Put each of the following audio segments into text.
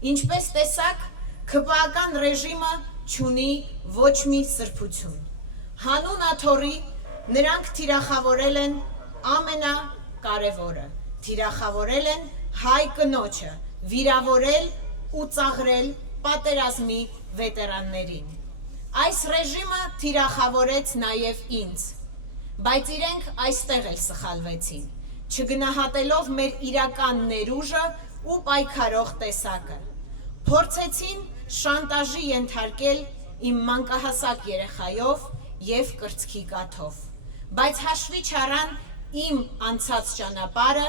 Ինչպես տեսակ, ՔՊԱ-ական ռեժիմը չունի ոչ մի սրբություն։ Հանուն աթոռի նրանք թիրախավորել են ամենակարևորը, թիրախավորել են հայ կնոջը, վիրավորել ու ծաղրել պատերազմի վետերաններին։ Այս ռեժիմը թիրախավորեց նաև ինձ, բայց իրենք այստեղ էլ սխալվեցին, չգնահատելով մեր իրական ներուժը ու պայքարող տեսակը։ Փորձեցին շանտաժի ենթարկել իմ մանկահասակ երեխայով և կրծքի կաթով, բայց հաշվի չառան իմ անցած ճանապարհը,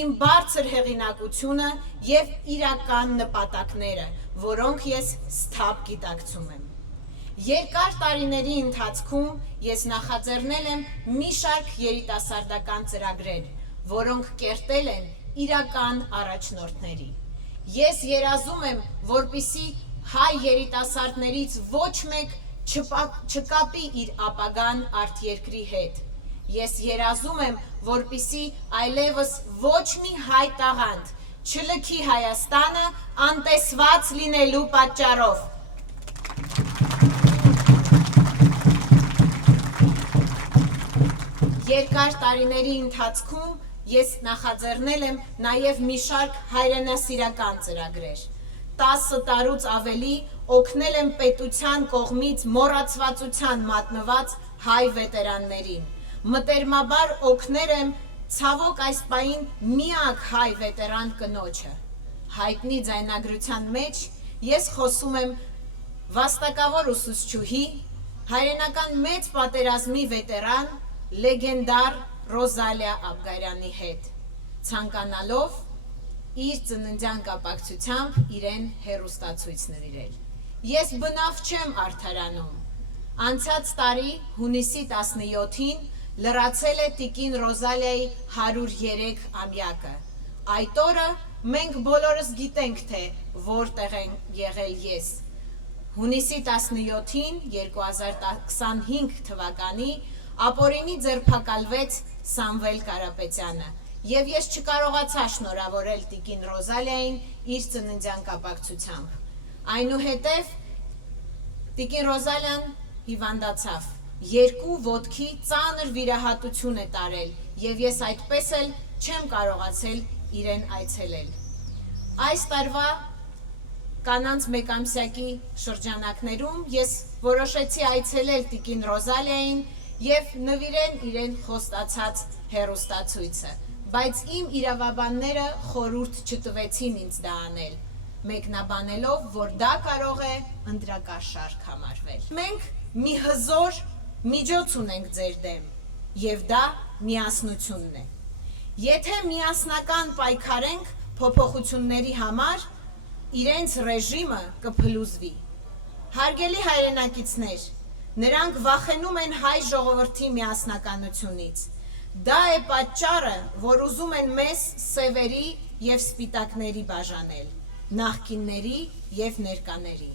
իմ բարձր հեղինակությունը և իրական նպատակները, որոնք ես սթափ գիտակցում եմ։ Երկար տարիների ընթացքում ես նախաձեռնել եմ մի շարք երիտասարդական ծրագրեր, որոնք կերտել են իրական առաջնորդների։ Ես երազում եմ, որպեսզի հայ երիտասարդներից ոչ մեկ չկապի իր ապագան արտերկրի հետ։ Ես երազում եմ, որպեսզի այլևս ոչ մի հայ տաղանդ չլքի Հայաստանը անտեսված լինելու պատճառով։ Երկար տարիների ընթացքում ես նախաձեռնել եմ նաև մի շարք հայրենասիրական ծրագրեր։ 10 տարուց ավելի օգնել եմ պետության կողմից մոռացվածության մատնված հայ վետերաններին։ Մտերմաբար օգնել եմ ցավոք այս պահին միակ հայ վետերան կնոջը։ Հայտնի ձայնագրության մեջ ես խոսում եմ վաստակավոր ուսուցչուհի, հայրենական մեծ պատերազմի վետերան, լեգենդար Ռոզալիա Աբգարյանի հետ, ցանկանալով իր ծննդյան կապակցությամբ իրեն հեռուստացույց նվիրել։ Ես բնավ չեմ արդարանում։ Անցած տարի հունիսի 17-ին լրացել է տիկին Ռոզալիայի 103-ամյակը։ Այդ օրը մենք բոլորս գիտենք, թե որտեղ եմ եղել ես։ Հունիսի 17-ին 2025 թվականի ապօրինի ձերբակալվեց Սամվել Կարապետյանը, և ես չկարողացա շնորհավորել տիկին Ռոզալիային իր ծննդյան կապակցությամբ։ Այնուհետև տիկին Ռոզալիան հիվանդացավ, 2 ոտքի ծանր վիրահատություն է տարել, և ես այդպես էլ չեմ կարողացել իրեն այցելել։ Այս տարվա կանանց մեկամսյակի շրջանակներում ես որոշեցի այցելել տիկին Ռոզալիային և նվիրել իրեն խոստացած հեռուստացույցը, բայց իմ իրավաբանները խորհուրդ չտվեցին ինձ դա անել, մեկնաբանելով, որ դա կարող է ընտրակաշառք համարվել։ Մենք մի հզոր միջոց ունենք ձեր դեմ, և դա միասնությունն է։ Եթե միասնական պայքարենք փոփոխությունների համար, իրենց ռեժիմը կփլուզվի։ Հարգելի հայրենակիցներ, նրանք վախենում են հայ ժողովրդի միասնականությունից։ Դա է պատճառը, որ ուզում են մեզ սևերի և սպիտակների բաժանել, նախկինների և ներկաների։